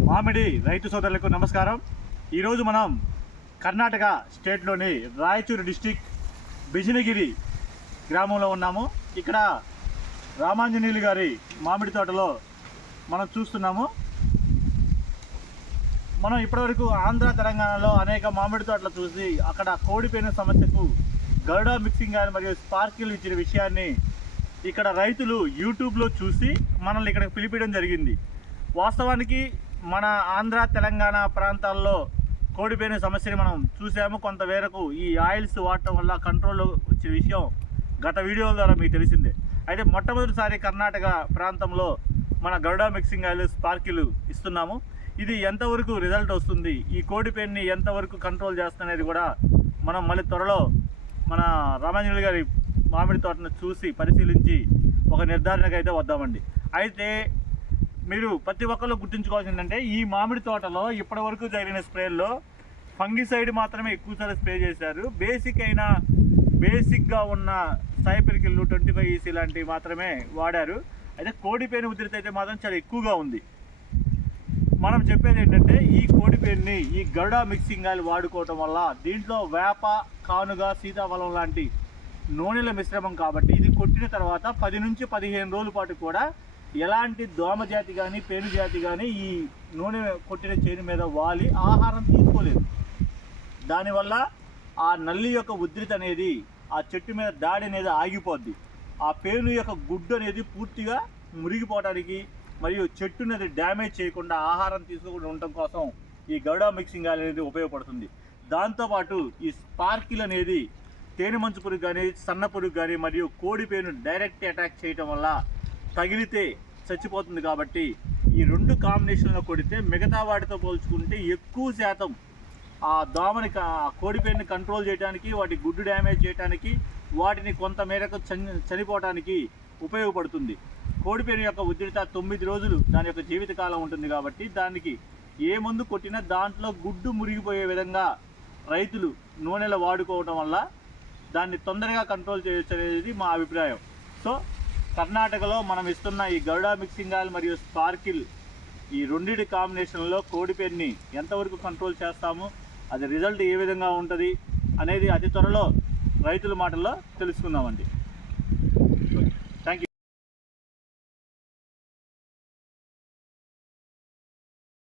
మామిడి రైతు సోదరులకు నమస్కారం. ఈరోజు మనం కర్ణాటక స్టేట్లోని రాయచూరు డిస్టిక్ బిజినగిరి గ్రామంలో ఉన్నాము. ఇక్కడ రామాంజనేయులు గారి మామిడి తోటలో మనం చూస్తున్నాము. మనం ఇప్పటివరకు ఆంధ్ర తెలంగాణలో అనేక మామిడి తోటలు చూసి అక్కడ కోడిపోయిన సమస్యకు గరుడా మిక్సింగ్ కానీ మరియు స్పార్కిల్ ఇచ్చిన విషయాన్ని ఇక్కడ రైతులు యూట్యూబ్లో చూసి మనల్ని ఇక్కడ పిలిపించడం జరిగింది. వాస్తవానికి మన ఆంధ్ర తెలంగాణ ప్రాంతాల్లో కోడిపోయిన సమస్యని మనం చూసాము. కొంతమేరకు ఈ ఆయిల్స్ వాడటం వల్ల కంట్రోల్ వచ్చే విషయం గత వీడియోల ద్వారా మీకు తెలిసిందే. అయితే మొట్టమొదటిసారి కర్ణాటక ప్రాంతంలో మన గరుడా మిక్సింగ్ ఆయిల్ స్పార్కిలు ఇస్తున్నాము. ఇది ఎంతవరకు రిజల్ట్ వస్తుంది? ఈ కోడిపేన్ని ఎంతవరకు కంట్రోల్ చేస్తున్నది కూడా మనం మళ్ళీ త్వరలో మన రామాంజనులు గారి మామిడి తోటను చూసి పరిశీలించి ఒక నిర్ధారణకు అయితే వద్దామండి. అయితే మీరు ప్రతి ఒక్కరు గుర్తుంచుకోవాల్సింది ఏంటంటే ఈ మామిడి తోటలో ఇప్పటివరకు జరిగిన స్ప్రేల్లో ఫంగిసైడ్ మాత్రమే ఎక్కువసార్లు స్ప్రే చేశారు. బేసిక్ అయిన బేసిక్గా ఉన్న సైపరికిల్లు ట్వంటీ ఫైవ్ ఈసీ లాంటివి మాత్రమే వాడారు. అయితే కోడిపేను ఉధృతి అయితే మాత్రం చాలా ఎక్కువగా ఉంది. మనం చెప్పేది ఏంటంటే ఈ కోడిపేరుని ఈ గరుడ మిక్సింగ్ ఆయిల్ వాడుకోవటం వల్ల దీంట్లో వేప కానుగ సీతాఫలం లాంటి నూనెల మిశ్రమం కాబట్టి ఇది కొట్టిన తర్వాత పది నుంచి పదిహేను రోజుల పాటు కూడా ఎలాంటి దోమ జాతి కానీ పేను జాతి కానీ ఈ నూనె కొట్టిన చేను మీద వాలి ఆహారం తీసుకోలేదు. దానివల్ల ఆ నల్లి యొక్క ఉద్రిత అనేది ఆ చెట్టు మీద దాడి అనేది ఆగిపోద్ది. ఆ పేను యొక్క గుడ్డు అనేది పూర్తిగా మురిగిపోవడానికి మరియు చెట్టు అనేది డ్యామేజ్ చేయకుండా ఆహారం తీసుకోకుండా ఉండటం కోసం ఈ గౌడ మిక్సింగ్ ఆయిల్ అనేది ఉపయోగపడుతుంది. దాంతోపాటు ఈ స్పార్కిల్ అనేది తేనె మంచు పురుగు కానీ సన్న పురుగు కానీ మరియు కోడి పేను డైరెక్ట్ అటాక్ చేయటం వల్ల తగిలితే చచ్చిపోతుంది కాబట్టి ఈ రెండు కాంబినేషన్లో కొడితే మిగతా వాటితో పోల్చుకుంటే ఎక్కువ శాతం ఆ దోమని కోడిపేరుని కంట్రోల్ చేయడానికి వాటి గుడ్డు డ్యామేజ్ చేయడానికి వాటిని కొంత మేరకు చని చనిపోవడానికి ఉపయోగపడుతుంది. కోడిపేరు యొక్క ఉద్రిత తొమ్మిది రోజులు దాని యొక్క జీవితకాలం ఉంటుంది కాబట్టి దానికి ఏ మందు కొట్టినా దాంట్లో గుడ్డు మురిగిపోయే విధంగా రైతులు నూనెలు వాడుకోవటం వల్ల దాన్ని తొందరగా కంట్రోల్ చేయొచ్చు అనేది మా అభిప్రాయం. సో కర్ణాటకలో మనం ఇస్తున్న ఈ గరుడా మిక్సింగ్ ఆయిల్ మరియు స్పార్కిల్ ఈ రెండింటి కాంబినేషన్లో కోడిపేరుని ఎంతవరకు కంట్రోల్ చేస్తాము అది రిజల్ట్ ఏ విధంగా ఉంటుంది అనేది అతి త్వరలో రైతుల మాటల్లో తెలుసుకుందామండి.